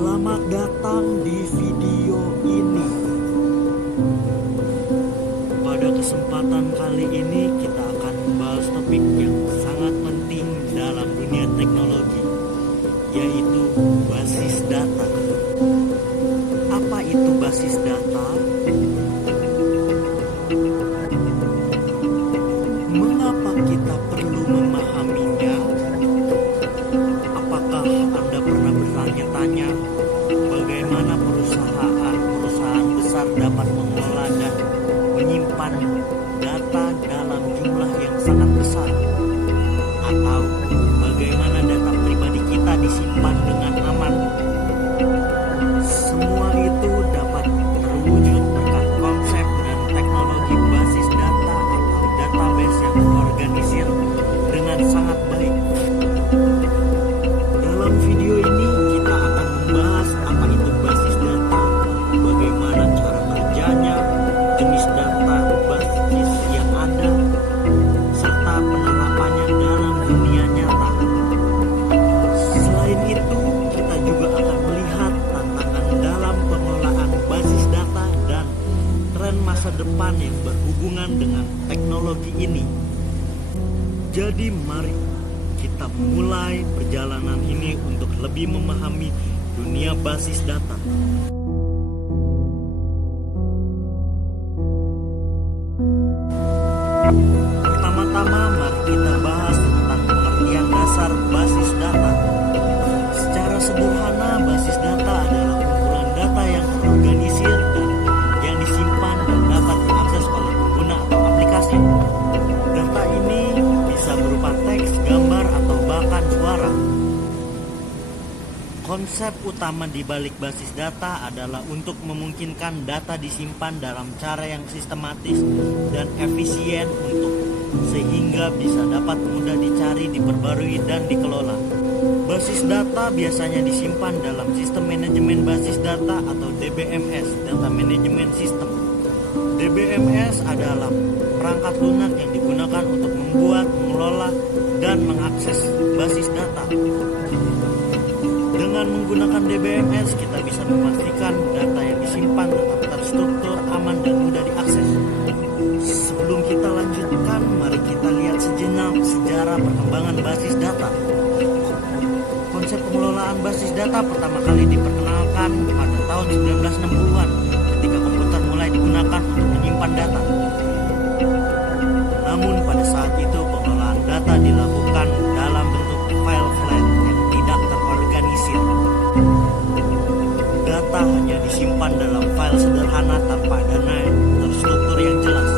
Selamat datang di video ini. Pada kesempatan kali ini kita akan membahas topik yang sangat penting dalam dunia teknologi, yaitu basis data. Apa itu basis data? Mengapa kita perlu memahaminya? Apakah Anda pernah bertanya-tanya bagaimana perusahaan besar dapat mengelola dan menyimpan data dalam jumlah yang sangat besar? Atau bagaimana data pribadi kita disimpan dengan aman? Semua itu dapat terwujud berkat konsep dan teknologi basis data atau database yang terorganisir dengan sangat baik. Dalam video ini kita akan membahas apa itu basis data, bagaimana cara kerjanya, jenis data basis yang ada, serta penerapannya dalam dunia nyata. Selain itu, kita juga akan melihat tantangan dalam pengelolaan basis data dan tren masa depan yang berhubungan dengan teknologi ini. Jadi mari kita mulai perjalanan ini untuk lebih memahami dunia basis data. Pertama-tama mari kita bahas tentang pengertian dasar basis data. Secara sederhana, basis data adalah kumpulan data yang terorganisir dan yang disimpan dan dapat diakses oleh pengguna atau aplikasi. Data ini bisa berupa teks, gambar, atau bahkan suara. Konsep utama di balik basis data adalah untuk memungkinkan data disimpan dalam cara yang sistematis dan efisien sehingga bisa dapat mudah dicari, diperbarui, dan dikelola. Basis data biasanya disimpan dalam sistem manajemen basis data atau DBMS, Data Management System. DBMS adalah perangkat lunak yang digunakan untuk membuat, mengelola, dan mengakses basis data. Dengan menggunakan DBMS, kita bisa memastikan data yang disimpan tetap terstruktur, aman, dan mudah diakses. Sebelum kita lanjutkan, mari kita lihat sejenak sejarah perkembangan basis data. Konsep pengelolaan basis data pertama kali diperkenalkan pada tahun 1960-an ketika komputer mulai digunakan untuk menyimpan data. Namun pada saat itu pengelolaan data dilakukan dalam bentuk file flat yang tidak terorganisir. Data hanya disimpan dalam file sederhana tanpa dana terstruktur yang jelas.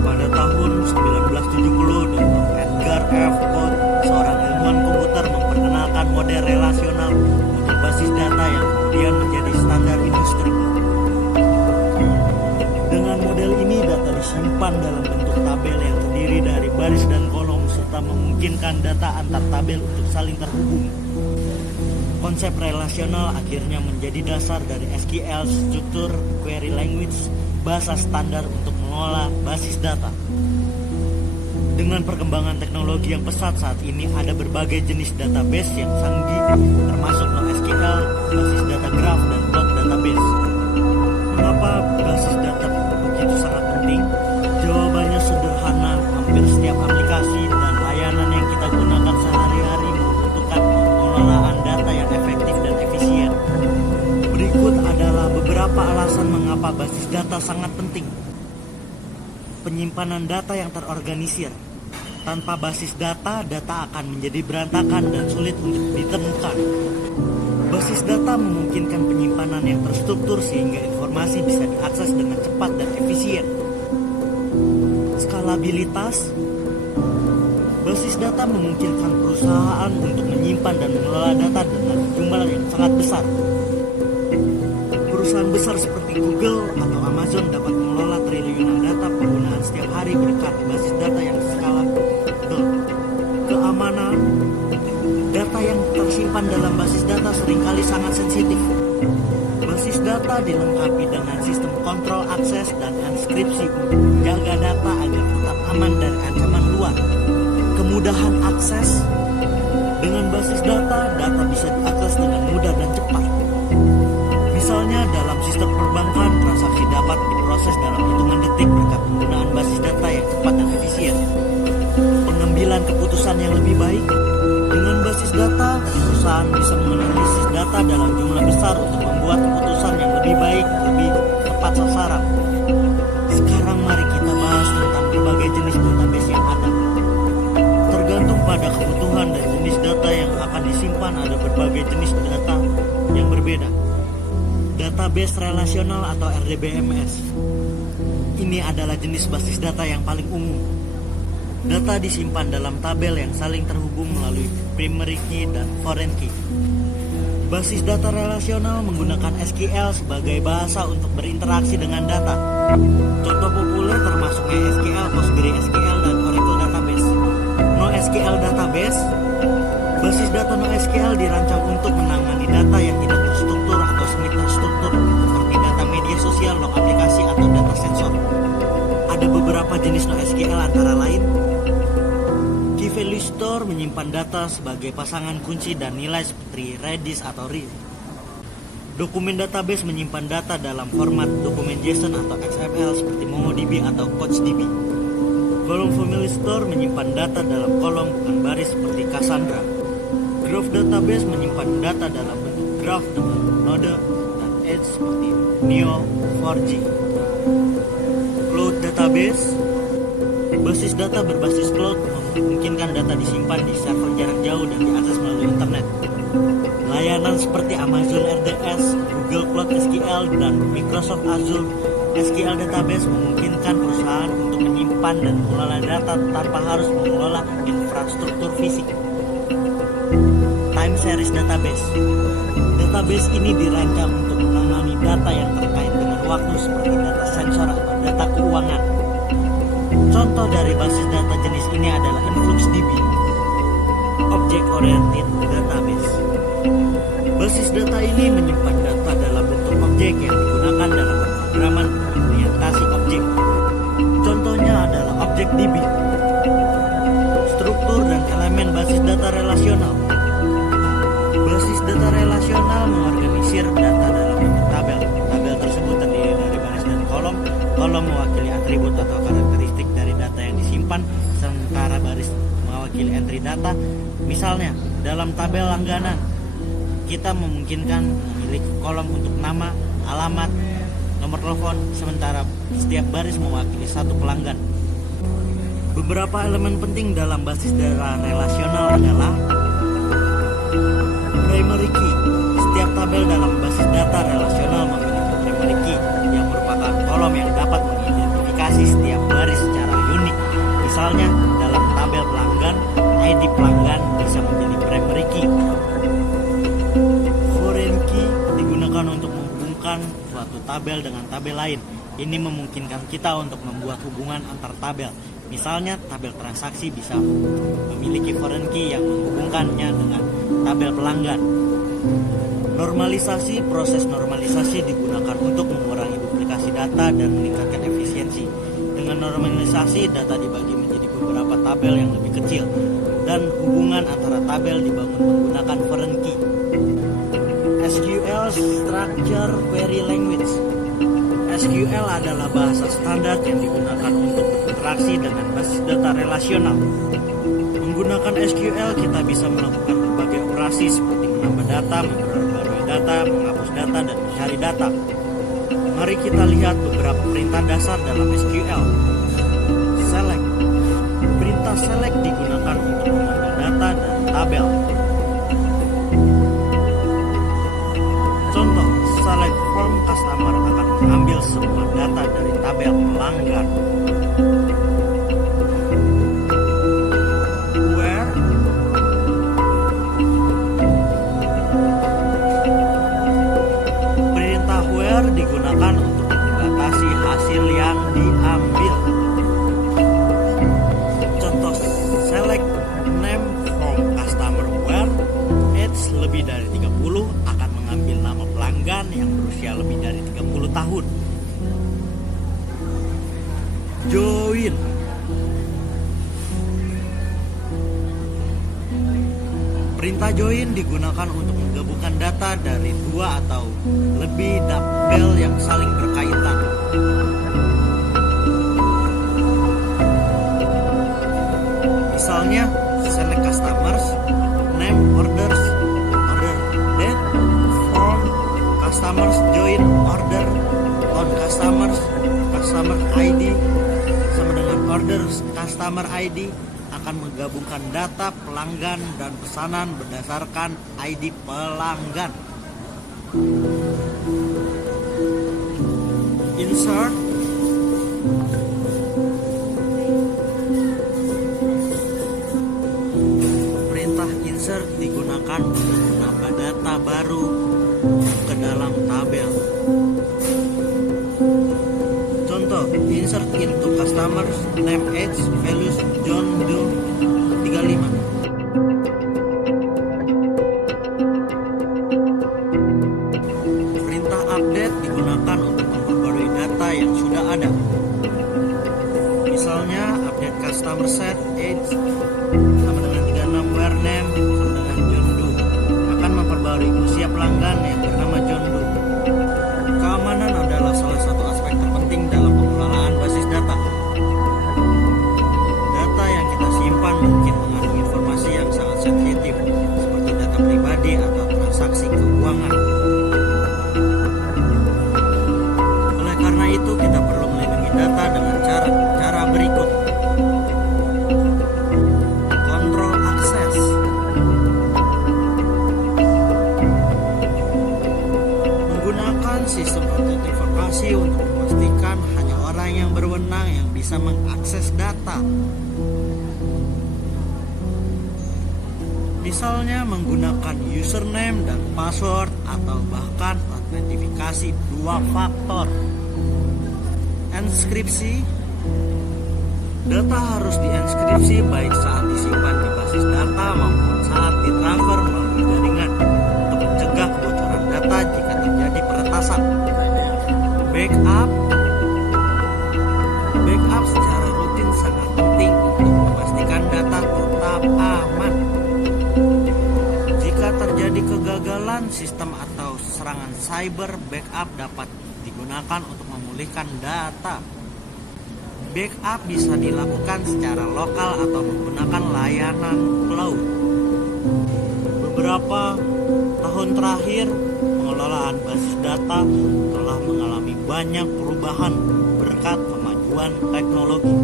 Pada tahun 1970, Dr. Edgar F. Codd, seorang ilmuwan komputer, memperkenalkan model relasional untuk basis data yang kemudian menjadi standar industri. Dengan model ini, data disimpan dalam bentuk tabel yang terdiri dari baris dan kolom serta memungkinkan data antar tabel untuk saling terhubung. Konsep relasional akhirnya menjadi dasar dari SQL, Structured Query Language, bahasa standar untuk mengolah basis data. Dengan perkembangan teknologi yang pesat saat ini, ada berbagai jenis database yang canggih, termasuk NoSQL, basis data graph, dan block database. Mengapa basis data begitu sangat penting? Jawabannya sederhana, hampir setiap aplikasi dan layanan yang kita gunakan sehari-hari membutuhkan pengelolaan data yang efektif dan efisien. Berikut adalah beberapa alasan mengapa basis data sangat penting. Penyimpanan data yang terorganisir. Tanpa basis data, data akan menjadi berantakan dan sulit untuk ditemukan. Basis data memungkinkan penyimpanan yang terstruktur sehingga informasi bisa diakses dengan cepat dan efisien. Skalabilitas. Basis data memungkinkan perusahaan untuk menyimpan dan mengelola data dengan jumlah yang sangat besar. Perusahaan besar seperti Google atau Amazon dapat mengelola triliunan data penggunaan setiap hari berkat basis data yang skalabel. Keamanan. Data yang tersimpan dalam basis data seringkali sangat sensitif. Basis data dilengkapi dengan sistem kontrol akses dan enkripsi untuk menjaga data agar tetap aman dari ancaman luar. Kemudahan akses. Dengan basis data, data bisa diakses dengan mudah dan cepat. data dalam jumlah besar untuk membuat keputusan yang lebih baik, lebih tepat sasaran. Sekarang mari kita bahas tentang berbagai jenis database yang ada. Tergantung pada kebutuhan dan jenis data yang akan disimpan, ada berbagai jenis data yang berbeda. Database relasional atau RDBMS. Ini adalah jenis basis data yang paling umum. Data disimpan dalam tabel yang saling terhubung melalui primary key dan foreign key. Basis data relasional menggunakan SQL sebagai bahasa untuk berinteraksi dengan data. Contoh populer termasuk MySQL, PostgreSQL, dan Oracle Database. NoSQL Database. Basis data NoSQL dirancang untuk menangani data yang tidak terstruktur atau semi terstruktur seperti data media sosial, log aplikasi, atau data sensor. Ada beberapa jenis NoSQL antara lain Key Value Store menyimpan data sebagai pasangan kunci dan nilai seperti Redis atau read. Dokumen database menyimpan data dalam format dokumen JSON atau XML seperti MongoDB atau CouchDB. Column Family Store menyimpan data dalam kolom bukan baris seperti Cassandra. Graph Database menyimpan data dalam bentuk graph dengan node dan edge seperti Neo4j. Cloud Database. Basis data berbasis cloud memungkinkan data disimpan di server jarak jauh dan diakses melalui internet. Layanan seperti Amazon RDS, Google Cloud SQL, dan Microsoft Azure SQL Database memungkinkan perusahaan untuk menyimpan dan mengelola data tanpa harus mengelola infrastruktur fisik. Time Series Database. Database ini dirancang untuk menangani data yang terkait dengan waktu seperti data sensor atau data keuangan. Contoh dari basis data jenis ini adalah InfluxDB, Object Oriented Database. Basis data ini menyimpan data dalam bentuk objek yang digunakan dalam pemrograman orientasi objek. Contohnya adalah ObjectDB. Struktur dan elemen basis data relasional. Basis data relasional mengorganisir data dalam bentuk tabel. Tabel tersebut terdiri dari baris dan kolom. Kolom mewakili atribut atau karakteristik dari data yang disimpan, sementara baris mewakili entry data. Misalnya, dalam tabel langganan, kita memungkinkan memiliki kolom untuk nama, alamat, nomor telepon, sementara setiap baris mewakili satu pelanggan. Beberapa elemen penting dalam basis data relasional adalah primary key. Setiap tabel dalam basis data relasional memiliki primary key yang merupakan kolom yang dapat mengidentifikasi setiap baris secara unik. Misalnya, dalam tabel pelanggan, ID pelanggan bisa menjadi primary key. Foreign key digunakan untuk menghubungkan suatu tabel dengan tabel lain. Ini memungkinkan kita untuk membuat hubungan antar tabel. Misalnya, tabel transaksi bisa memiliki foreign key yang menghubungkannya dengan tabel pelanggan. Normalisasi. Proses normalisasi digunakan untuk mengurangi duplikasi data dan meningkatkan efisiensi. Dengan normalisasi, data dibagi menjadi beberapa tabel yang lebih kecil dan hubungan antara tabel dibangun menggunakan foreign key. SQL Structure Query Language. SQL adalah bahasa standar yang digunakan untuk berinteraksi dengan basis data relasional. Menggunakan SQL, kita bisa melakukan berbagai operasi seperti menambah data, memperbarui data, menghapus data, dan mencari data. Mari kita lihat beberapa perintah dasar dalam SQL. Select. Perintah select digunakan untuk mengambil data dari tabel. Contoh, select from customer akan mengambil semua data dari tabel pelanggan. Where. Perintah where digunakan untuk membatasi hasil yang diambil. Contoh, select name from customer where age lebih dari 30 akan mengambil nama pelanggan yang berusia lebih dari 30 tahun. Join. Perintah join digunakan untuk menggabungkan data dari dua atau lebih tabel yang saling berkaitan. Misalnya, select customers, name, orders, order date, customers join order on customer ID sama dengan order customer ID akan menggabungkan data pelanggan dan pesanan berdasarkan ID pelanggan. Insert perintah insert digunakan untuk menambah data baru ke dalam tabel. Contoh, insert into customers name, age, values, John Doe 35. Perintah update digunakan untuk memperbarui data yang sudah ada. Misalnya update customer set age sama dengan 36, where name sama dengan John Doe akan memperbarui usia pelanggan yang bernama John Doe. Keamanan adalah salah satu aspek terpenting dalam pengelolaan basis data. Data yang kita simpan mungkin mengandung informasi yang sangat sensitif seperti data pribadi atau transaksi keuangan. Oleh karena itu kita perlu melindungi data dengan cara berikut. Kontrol akses. Menggunakan sistem autentifikasi untuk memastikan hanya orang yang berwenang yang bisa mengakses data. Misalnya menggunakan username dan password atau bahkan autentifikasi 2 faktor. Enskripsi. Data harus dienkripsi baik saat disimpan di basis data maupun saat ditransfer melalui jaringan untuk mencegah kebocoran data jika terjadi peretasan. Backup. Backup secara rutin sangat penting untuk memastikan data tetap aman. Jika terjadi kegagalan sistem atau serangan cyber, backup dapat digunakan untuk memulihkan data. Backup bisa dilakukan secara lokal atau menggunakan layanan cloud. Beberapa tahun terakhir, pengelolaan basis data telah mengalami banyak perubahan berkat kemajuan teknologi.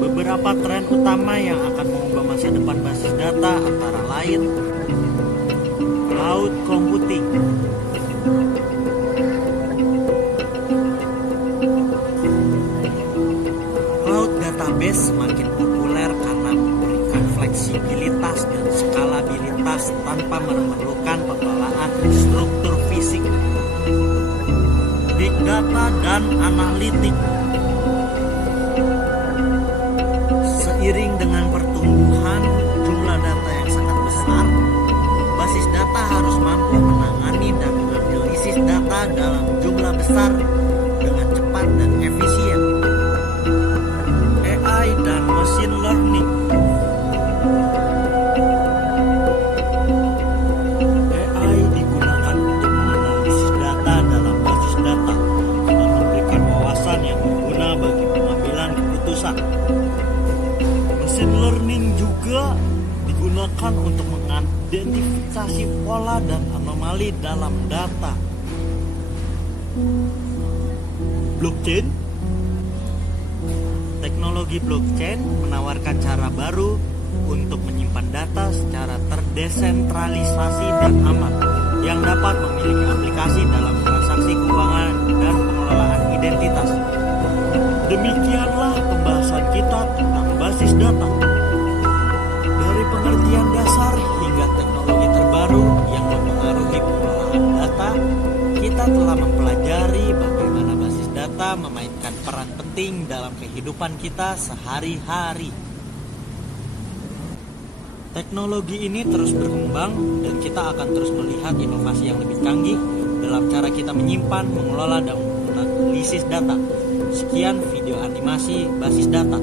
Beberapa tren utama yang akan mengubah masa depan basis data antara lain cloud computing. Cloud database semakin populer karena memberikan fleksibilitas dan skalabilitas tanpa memerlukan pengelolaan struktur fisik. Big data dan analitik. Seiring dengan pertumbuhan jumlah data yang sangat besar, basis data harus mampu menangani dan menganalisis data dalam jumlah besar dengan cepat dan efisien. AI dan machine learning. AI digunakan untuk menganalisis data dalam basis data dan memberikan wawasan yang berguna bagi pengambilan keputusan. Machine learning juga digunakan untuk mengidentifikasi pola dan anomali dalam data. Blockchain. Teknologi blockchain menawarkan cara baru untuk menyimpan data secara terdesentralisasi dan aman yang dapat memiliki aplikasi dalam transaksi keuangan dan pengelolaan identitas. Demikianlah pembahasan kita tentang basis data. Dari pengertian dasar hingga teknologi terbaru yang mempengaruhi pengelolaan data, kita telah mempelajari bagaimana basis data memainkan peran penting dalam kehidupan kita sehari-hari. Teknologi ini terus berkembang dan kita akan terus melihat inovasi yang lebih canggih dalam cara kita menyimpan, mengelola, dan menganalisis data. Sekian video animasi basis data.